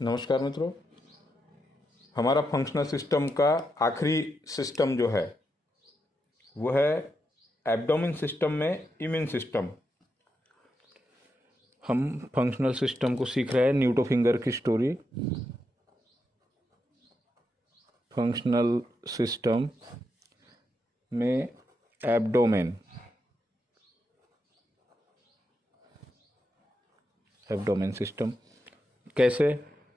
नमस्कार मित्रों। हमारा फंक्शनल सिस्टम का आखिरी सिस्टम जो है वो है एब्डोमेन सिस्टम में इम्यून सिस्टम। हम फंक्शनल सिस्टम को सीख रहे हैं न्यूटो फिंगर की स्टोरी। फंक्शनल सिस्टम में एब्डोमेन सिस्टम कैसे,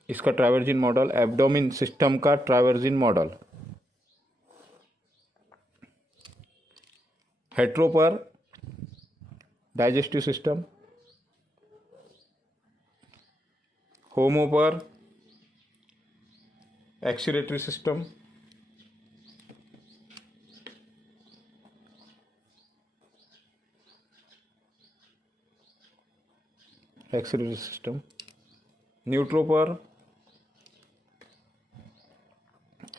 इसका ट्रावर्जिन मॉडल, एब्डोमेन सिस्टम का ट्रावर्जिन मॉडल। हेट्रो पर डाइजेस्टिव सिस्टम, होमो पर एक्सक्रीटरी सिस्टम, न्यूट्रो पर,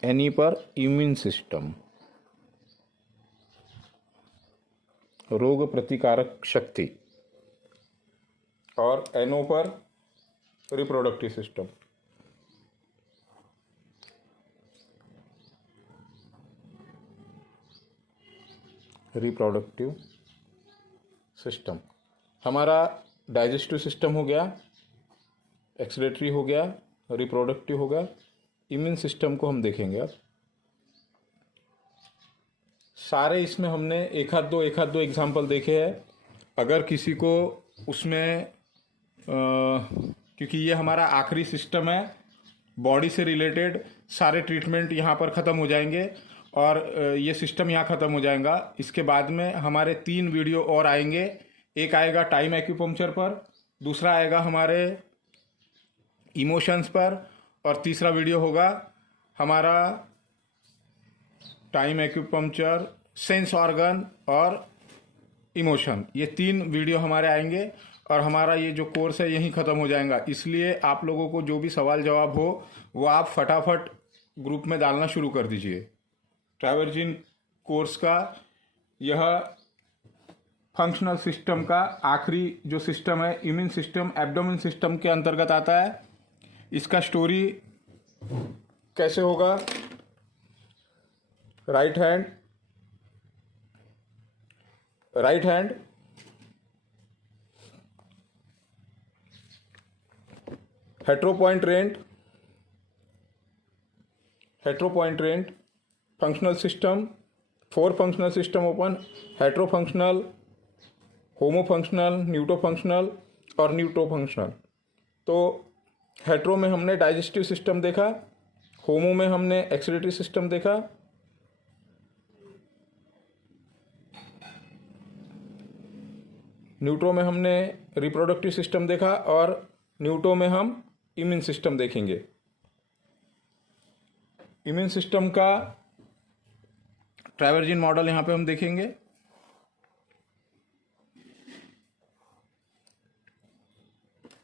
एनी पर इम्यून सिस्टम, रोग प्रतिकारक शक्ति, और एनओ पर रिप्रोडक्टिव सिस्टम। रिप्रोडक्टिव सिस्टम हमारा डाइजेस्टिव सिस्टम हो गया, एक्सक्रीटरी हो गया, रिप्रोडक्टिव हो गया। इम्यून सिस्टम को हम देखेंगे अब। सारे इसमें हमने एक आध दो एग्जाम्पल देखे हैं। अगर किसी को उसमें क्योंकि ये हमारा आखिरी सिस्टम है, बॉडी से रिलेटेड सारे ट्रीटमेंट यहाँ पर ख़त्म हो जाएंगे और ये सिस्टम यहाँ ख़त्म हो जाएगा। इसके बाद में हमारे 3 वीडियो और आएंगे। एक आएगा टाइम एक्यूपंक्चर पर, दूसरा आएगा हमारे इमोशंस पर, और तीसरा वीडियो होगा हमारा टाइम एक्यूपंक्चर, सेंस ऑर्गन और इमोशन। ये 3 वीडियो हमारे आएंगे और हमारा ये जो कोर्स है यहीं ख़त्म हो जाएगा। इसलिए आप लोगों को जो भी सवाल जवाब हो वो आप फटाफट ग्रुप में डालना शुरू कर दीजिए। ट्रावर्जिन कोर्स का यह फंक्शनल सिस्टम का आखिरी जो सिस्टम है, इम्यून सिस्टम, एब्डोमेन सिस्टम के अंतर्गत आता है। इसका स्टोरी कैसे होगा? Right hand hetero point rent functional system, 4 functional system open, hetero functional, homo functional, neutro functional और न्यूट्रो फंक्शनल। तो हेट्रो में हमने डाइजेस्टिव सिस्टम देखा, होमो में हमने एक्सक्रीटरी सिस्टम देखा, न्यूट्रो में हमने रिप्रोडक्टिव सिस्टम देखा, और न्यूटो में हम इम्यून सिस्टम देखेंगे। इम्यून सिस्टम का ट्रावर्जिन मॉडल यहां पे हम देखेंगे।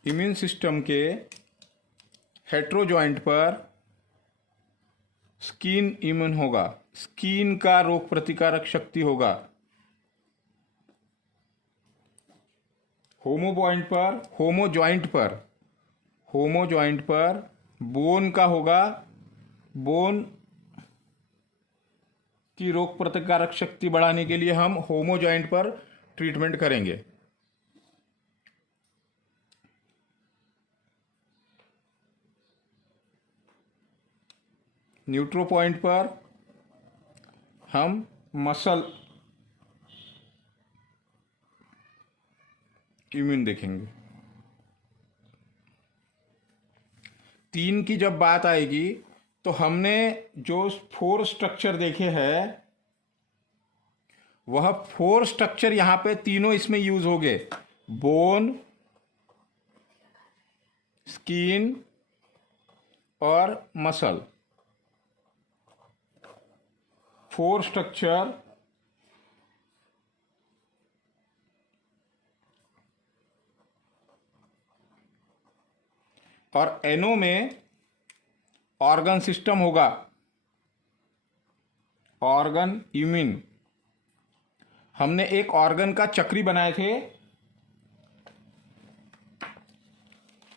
इम्यून सिस्टम के हेट्रो जॉइंट पर स्किन इम्यून होगा, स्किन का रोग प्रतिकारक शक्ति होगा। होमो जॉइंट पर बोन का होगा, बोन की रोग प्रतिकारक शक्ति बढ़ाने के लिए हम होमो जॉइंट पर ट्रीटमेंट करेंगे। न्यूट्रो पॉइंट पर हम मसल इम्यून देखेंगे। 3 की जब बात आएगी तो हमने जो 4 स्ट्रक्चर देखे हैं वह 4 स्ट्रक्चर यहां पे तीनों इसमें यूज हो गए। बोन, स्किन और मसल, 4 स्ट्रक्चर और एनओ में ऑर्गन सिस्टम होगा, ऑर्गन इम्यून। हमने एक ऑर्गन का चक्री बनाए थे,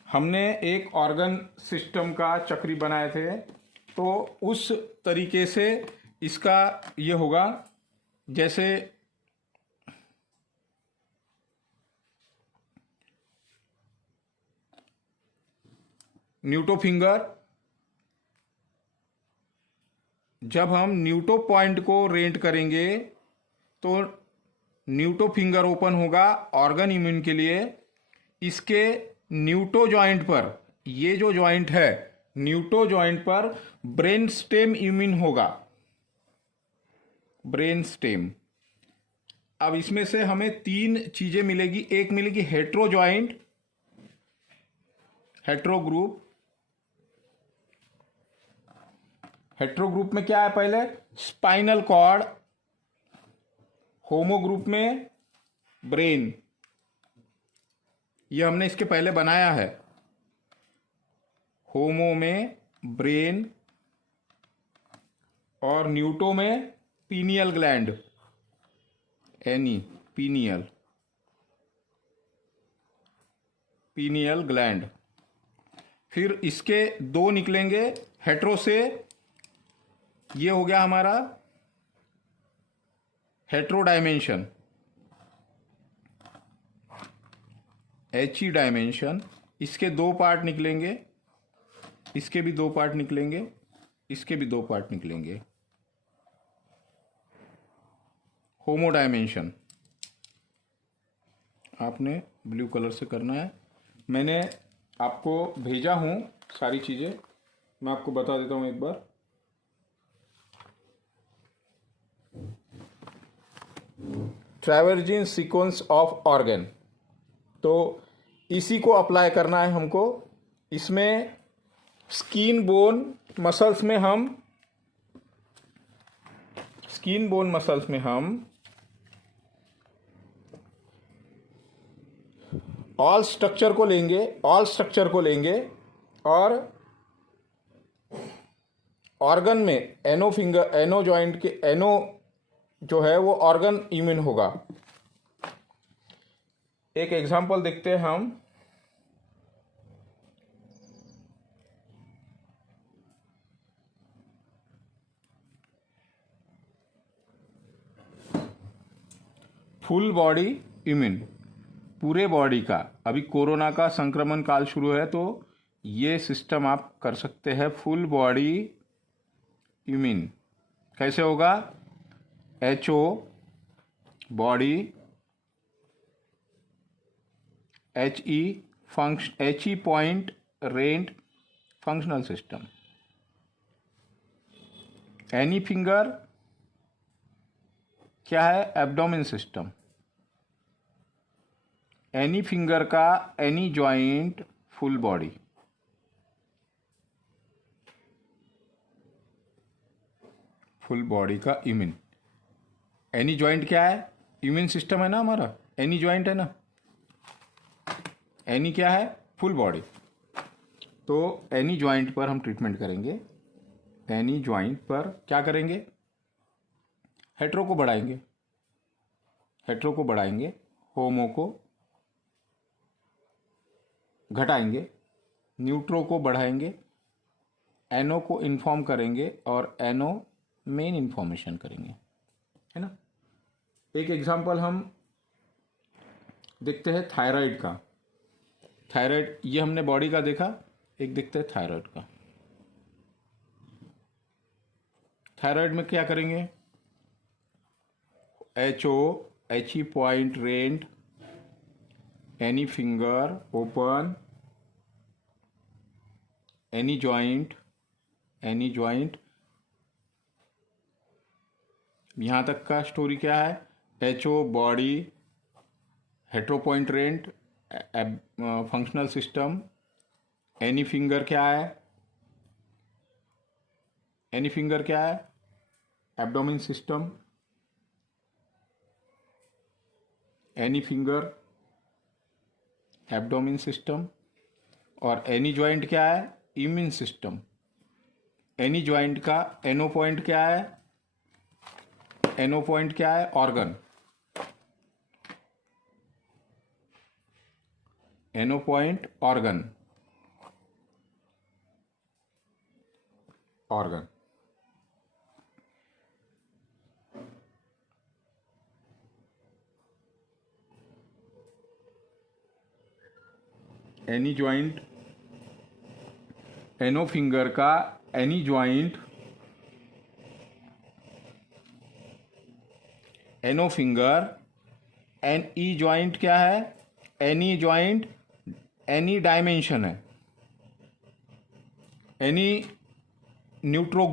हमने एक ऑर्गन सिस्टम का चक्री बनाए थे, तो उस तरीके से इसका ये होगा। जैसे न्यूटो फिंगर, जब हम न्यूटो पॉइंट को रेंट करेंगे तो न्यूटो फिंगर ओपन होगा ऑर्गन इम्यून के लिए। इसके न्यूटो जॉइंट पर, ये जो जॉइंट है न्यूटो जॉइंट पर ब्रेन स्टेम इम्यून होगा, ब्रेन स्टेम। अब इसमें से हमें तीन चीजें मिलेगी। एक मिलेगी hetero joint, hetero group. Hetero group में क्या है? पहले स्पाइनल कॉर्ड, होमो ग्रुप में ब्रेन। ये हमने इसके पहले बनाया है। होमो में ब्रेन और न्यूटो में pineal gland, any pineal, pineal gland. फिर इसके दो निकलेंगे हेट्रो से। ये हो गया हमारा हेट्रो डायमेंशन, HE डायमेंशन। इसके दो पार्ट निकलेंगे, इसके भी दो पार्ट निकलेंगे, इसके भी दो पार्ट निकलेंगे। होमो डायमेंशन आपने ब्लू कलर से करना है। मैंने आपको भेजा हूं सारी चीजें, मैं आपको बता देता हूं एक बार। ट्रैवर्जिंग सीक्वेंस ऑफ ऑर्गन, तो इसी को अप्लाई करना है हमको। इसमें स्किन बोन मसल्स में हम, स्किन बोन मसल्स में हम ऑल स्ट्रक्चर को लेंगे, ऑल स्ट्रक्चर को लेंगे और ऑर्गन में एनो फिंगर, एनो जॉइंट के एनो जो है वो ऑर्गन इम्यून होगा। एक एग्जांपल देखते हैं हम। फुल बॉडी इम्यून, पूरे बॉडी का। अभी कोरोना का संक्रमण काल शुरू है, तो ये सिस्टम आप कर सकते हैं। फुल बॉडी इम्यून कैसे होगा? HO body, HE point rent functional system. Any finger क्या है? Abdomen system. एनी फिंगर का any joint full body. Full body का इम्यून। एनी जॉइंट क्या है? इम्यून सिस्टम है ना हमारा, एनी जॉइंट है ना। एनी क्या है? Full body. तो एनी जॉइंट पर हम ट्रीटमेंट करेंगे। एनी जॉइंट पर क्या करेंगे? हेट्रो को बढ़ाएंगे, हेट्रो को बढ़ाएंगे, होमो को घटाएंगे, न्यूट्रो को बढ़ाएंगे, एनो को इन्फॉर्म करेंगे और एनो मेन इंफॉर्मेशन करेंगे, है ना। एक एग्जांपल हम देखते हैं थायराइड का। थायराइड, ये हमने बॉडी का देखा, एक देखते हैं थायराइड का। थायराइड में क्या करेंगे? HE point rent, any finger open, any joint, any joint. यहां तक का स्टोरी क्या है? HO body, hetero point rent functional system. Any finger क्या है? एनी फिंगर क्या है? Abdomen system. Any finger abdomen system. और एनी जॉइंट क्या है? Immune system. एनी जॉइंट का एनो पॉइंट क्या है? एनो पॉइंट क्या है? ऑर्गन। एनो point organ. organ. Any joint, एनो फिंगर का एनी ज्वाइंट, एनो फिंगर, एन ई ज्वाइंट क्या है? एनी ज्वाइंट एनी डायमेंशन है, एनी न्यूट्रो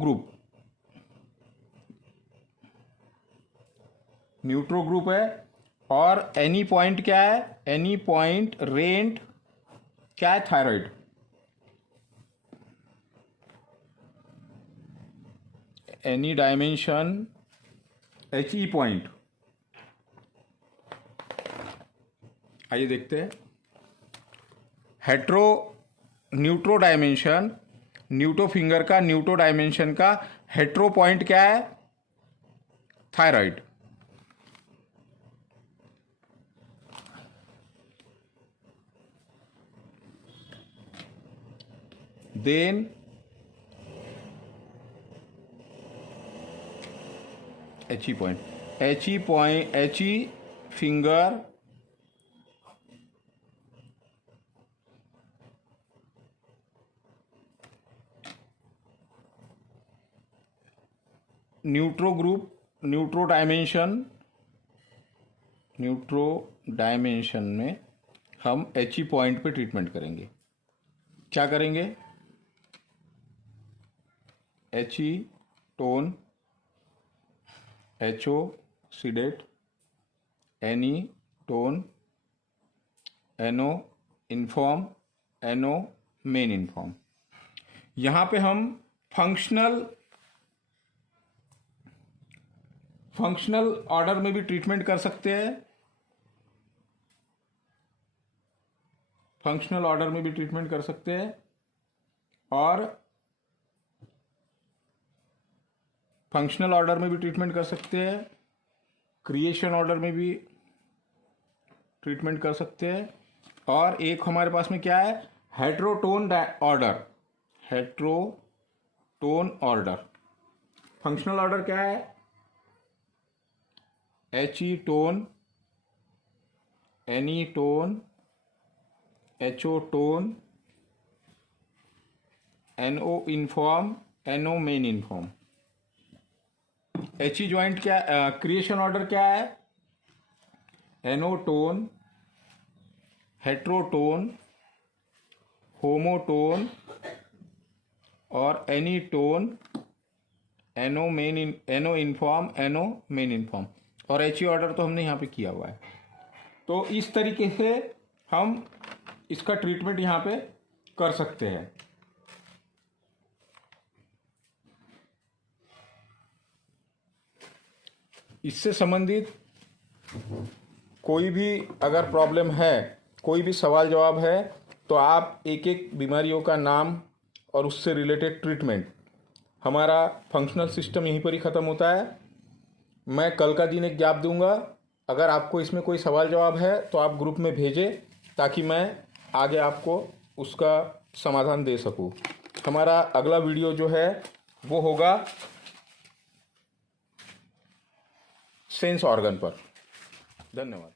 ग्रुप है। और एनी पॉइंट क्या है? एनी पॉइंट रेंट क्या है? Thyroid. Any dimension H E point. आइए देखते हैं। Hetero neutro dimension, neutro finger का न्यूट्रो डायमेंशन का हेट्रो पॉइंट क्या है? Thyroid. Then H E point, H E finger neutro group, neutro dimension में हम एच ई पॉइंट पे ट्रीटमेंट करेंगे। क्या करेंगे? H E tone, H O sedate, N E tone, एनो इन्फॉर्म, एनो मेन इन्फॉर्म। यहाँ पे हम फंक्शनल ऑर्डर में भी ट्रीटमेंट कर सकते हैं। और फंक्शनल ऑर्डर में भी ट्रीटमेंट कर सकते हैं, क्रिएशन ऑर्डर में भी ट्रीटमेंट कर सकते हैं। और एक हमारे पास में क्या है? हेट्रोटोन ऑर्डर। फंक्शनल ऑर्डर क्या है? एच ई टोन, N E tone, H O टोन, एन ओ इन्फॉर्म, एन ओ मेन इन्फॉर्म। एच ई ज्वाइंट क्या? क्रिएशन ऑर्डर क्या है? एनोटोन, हेट्रोटोन, होमोटोन और एनीटोन, एनो इन्फॉर्म, एनो मेन इन्फॉर्म। और एच ई ऑर्डर तो हमने यहाँ पे किया हुआ है। तो इस तरीके से हम इसका ट्रीटमेंट यहाँ पे कर सकते हैं। इससे संबंधित कोई भी अगर प्रॉब्लम है, कोई भी सवाल जवाब है, तो आप एक एक बीमारियों का नाम और उससे रिलेटेड ट्रीटमेंट, हमारा फंक्शनल सिस्टम यहीं पर ही ख़त्म होता है। मैं कल का दिन एक गैप दूंगा। अगर आपको इसमें कोई सवाल जवाब है तो आप ग्रुप में भेजें, ताकि मैं आगे आपको उसका समाधान दे सकूं। हमारा अगला वीडियो जो है वो होगा सेंस ऑर्गन पर। धन्यवाद।